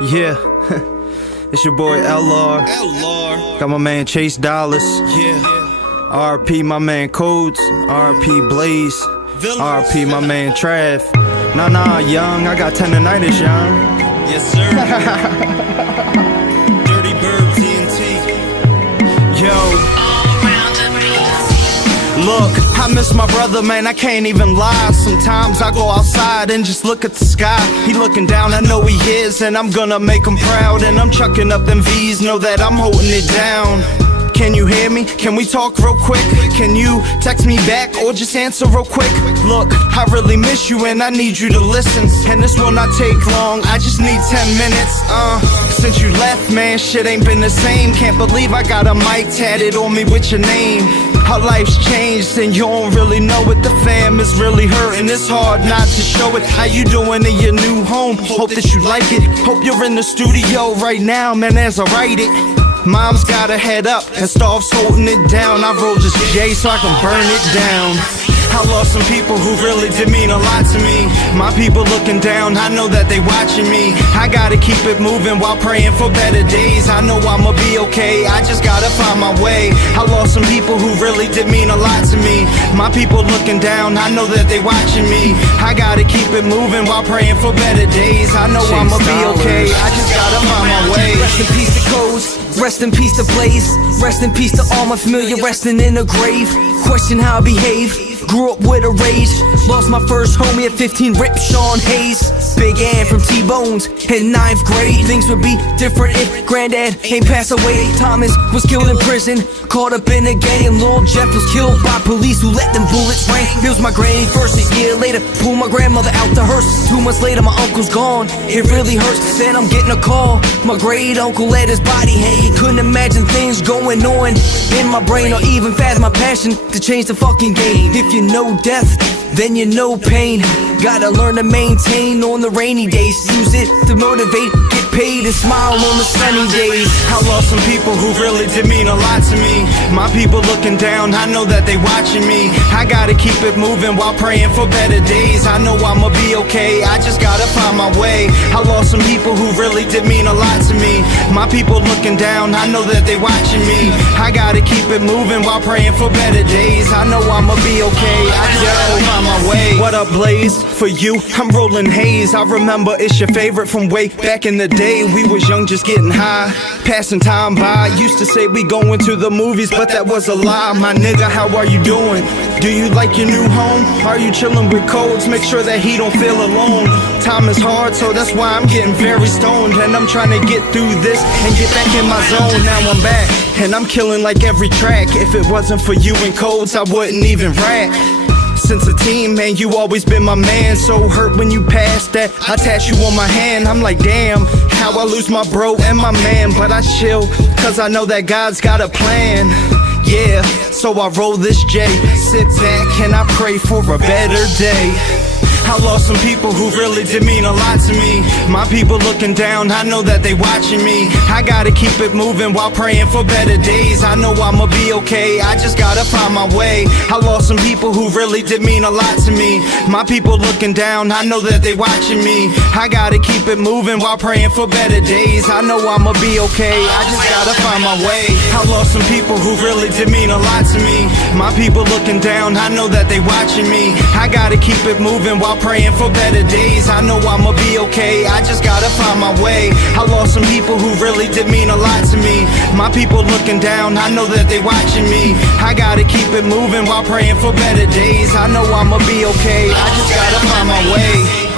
Yeah, it's your boy LR. Got my man Chase Dollars. Yeah. RP my man Codes. RP Blaze. RP my man Trav. Nah, young. I got tendonitis, young. Yes, sir. Dirty Bird TNT. Yo. Look, I miss my brother, man, I can't even lie. Sometimes I go outside and just look at the sky. He looking down, I know he is, and I'm gonna make him proud. And I'm chucking up them V's, know that I'm holding it down. Can you hear me? Can we talk real quick? Can you text me back or just answer real quick? Look, I really miss you and I need you to listen. And this will not take long, I just need 10 minutes. Since you left, man, shit ain't been the same. Can't believe I got a mic tatted on me with your name. How life's changed and you don't really know it. The fam is really hurting, it's hard not to show it. How you doing in your new home? Hope that you like it. Hope you're in the studio right now, man, as I write it. Mom's got her head up and Staff's holding it down. I rolled this J so I can burn it down. I lost some people who really did mean a lot to me. My people looking down, I know that they watching me. I gotta keep it moving while praying for better days. I know I'ma be okay, I just gotta find my way. I lost some people who really did mean a lot to me. My people looking down, I know that they watching me. I gotta keep it moving while praying for better days. I know I'ma be okay, I just gotta find my way. Rest in peace to Codes, rest in peace to Blaze, rest in peace to all my familiar resting in a grave. Question how I behave, grew up with a rage. Lost my first homie at 15, Rip Sean Hayes. Big Ann from T-Bones in 9th grade. Things would be different if Granddad ain't passed away. Thomas was killed in prison, caught up in a game. Lil Jeff was killed by police who let them bullets ring. It was my granny first, a year later pulled my grandmother out the hearse. 2 months later my uncle's gone, it really hurts. Then I'm getting a call, my great uncle let his body hang. He couldn't imagine things going on in my brain, or even fathom my passion to change the fucking game. If you know death, then you know pain. Gotta learn to maintain on the rainy days. Use it to motivate, get paid, and smile on the sunny days. I lost some people who really did mean a lot to me. My people looking down, I know that they watching me. I gotta keep it moving while praying for better days. I know I'ma be okay, I just gotta find my way. I lost some people who really did mean a lot to me. My people looking down, I know that they watching me. I gotta keep it moving while praying for better days. I know I'ma be okay, I just gotta find my way. What up, Blaze? For you, I'm rolling haze. I remember it's your favorite from way back in the day. We was young, just getting high, passing time by. Used to say we going to the movies, but that was a lie. My nigga, how are you doing? Do you like your new home? Are you chilling with Codes? Make sure that he don't feel alone. Time is hard, so that's why I'm getting very stoned. And I'm trying to get through this and get back in my zone. Now I'm back, and I'm killing like every track. If it wasn't for you and Codes, I wouldn't even rap. Since a teen, man, you always been my man. So hurt when you passed that I tattoo on my hand. I'm like, damn, how I lose my bro and my man. But I chill, cause I know that God's got a plan. Yeah, so I roll this J, sit back and I pray for a better day. I lost some people who really did mean a lot to me. My people looking down, I know that they watching me. I gotta keep it moving while praying for better days. I know I'ma be okay, I just gotta find my way. I lost some people who really did mean a lot to me. My people looking down, I know that they watching me. I gotta keep it moving while praying for better days. I know I'ma be okay, I just gotta find my way. I lost some people who really did mean a lot to me. My people looking down, I know that they watching me. I gotta keep it moving while praying for better days. I know I'ma be okay, I just gotta find my way. I lost some people who really did mean a lot to me. My people looking down, I know that they watching me. I gotta keep it moving while praying for better days. I know I'ma be okay, I just gotta find my way.